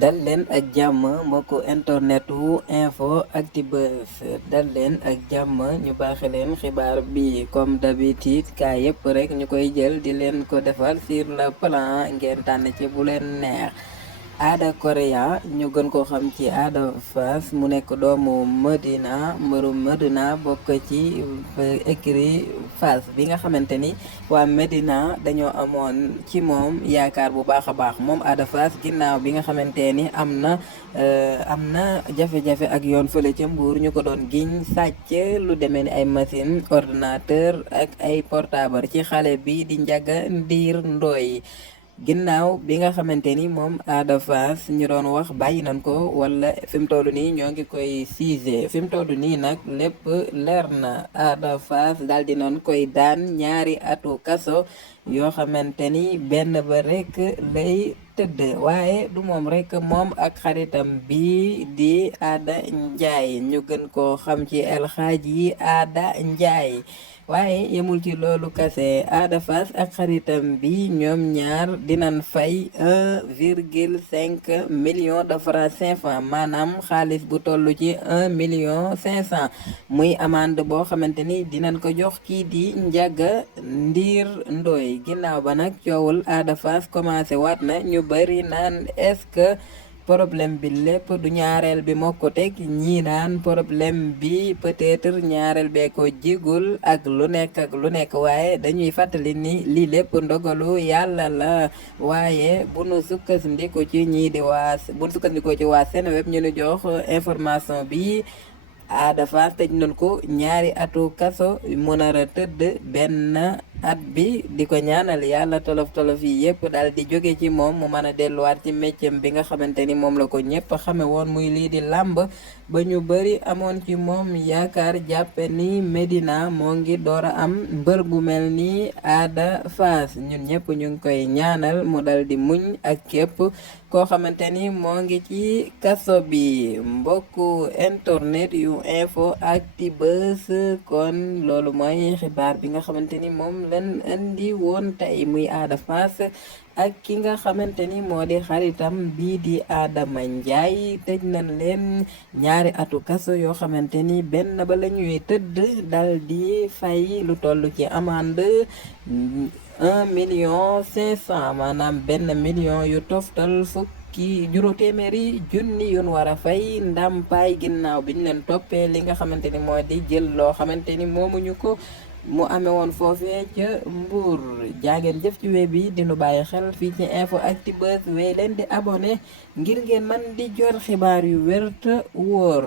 dal leen ak jàmm mbokku internet wu info Actubuzz dal leen ak jàmm ñu baaxe leen xibaar bi comme d'habitude kaa yëpp rek ñu koy jël di leen ko defal sur le plan ngeen tànn ci bu leen neex. Ada Correa ñu gën ko xam ci Ada Fass mu nekk doomu Medina mbërum Medina bokk ci écurie Fass bi nga xamante ni waa Medina dañoo amoon ci moom yaakaar bu baax a baax moom Ada Fass ginnaaw bi nga xamante ni am na jafe-jafe ak yoon fële ca Mbuur ñu ko doon giñ sàcc lu demee ni ay machine ordinateur ak ay portable ci xale bi di Ndiaga Ndir Ndoye ginnaaw bi nga xamante ni moom Ada Fass ñu doon wax bàyyi nañ ko wala fi mu toll nii ñoo ngi koy siise fi mu toll nii nag lépp leer na Ada Fass daal di noon koy daan ñaari atu kaso yoo xamante ni benn ba rek lay tëdd waaye du moom rek moom ak xaritam bi di Ada Ndiaye ñu gën koo xam ci El Hadji Ada Ndiaye waaye yemul ci loolu kase Ada Fass ak xaritam bi ñoom ñaar dinañ fay 1,5 million de francs CFA maanaam xaalis bu toll ci 1,5 million muy amande boo xamante ni dinañ ko jox kii di Ndiaga Ndir Ndoye ginnaaw ba nag coowul Ada Fass commencé waat na ñu bari naan est-ce que problème bi lépp du ñaareel bi moo ko teg ñii naan problème bi peut-être ñaareel bee ko jigul ak lu nekk waaye dañuy fàttali ni lii lépp ndogalu yàlla la waaye bu nu sukkandiku ci ñii di bu nu sukkandikoo ci waa Seneweb ñu nu jox information bi Ada Fass tëj nañ ko ñaari atu kaso mu nar a tëdd benn at bi di ko ñaanal yàlla tolof yi yëpp daal di jóge ci moom mu mën a delluwaat ci métier bi nga xamante ni moom la ko ñëpp xame woon muy lii di làmb ba ñu bëri amoon ci moom yaakaar jàppe ni Medina moo ngi door a am mbër bu mel ni Ada Fass ñun ñëpp ñu ngi koy ñaanal mu dal di muñ ak képp koo xamante ni moo ngi ci kaso bi mbokku internet yu info Actubuzz kon loolu mooy xibaar bi nga xamante ni moom leen indi woon tey muy Ada Fass ak ki nga xamante ni moo di xaritam bii di Adama Ndiaye tëj nañ leen ñaari atu kaso yoo xamante ni benn ba la ñuy tëdd dal di fay lu toll ci amende 1,5 million maanaam benn million yu toftal fukki téeméeri junni yoon war a fay ndàmpaay ginnaaw bi ñu leen toppee li nga xamante ni moo di jël loo xamante ni moomuñu ko mu amee woon foofee ca Mbuur jaageen jëf ci web bi dinu bàyyi xel fii ci info Actubuzz wéy leen di abonné ngir ngeen man di jot xibaar yu wér te wóor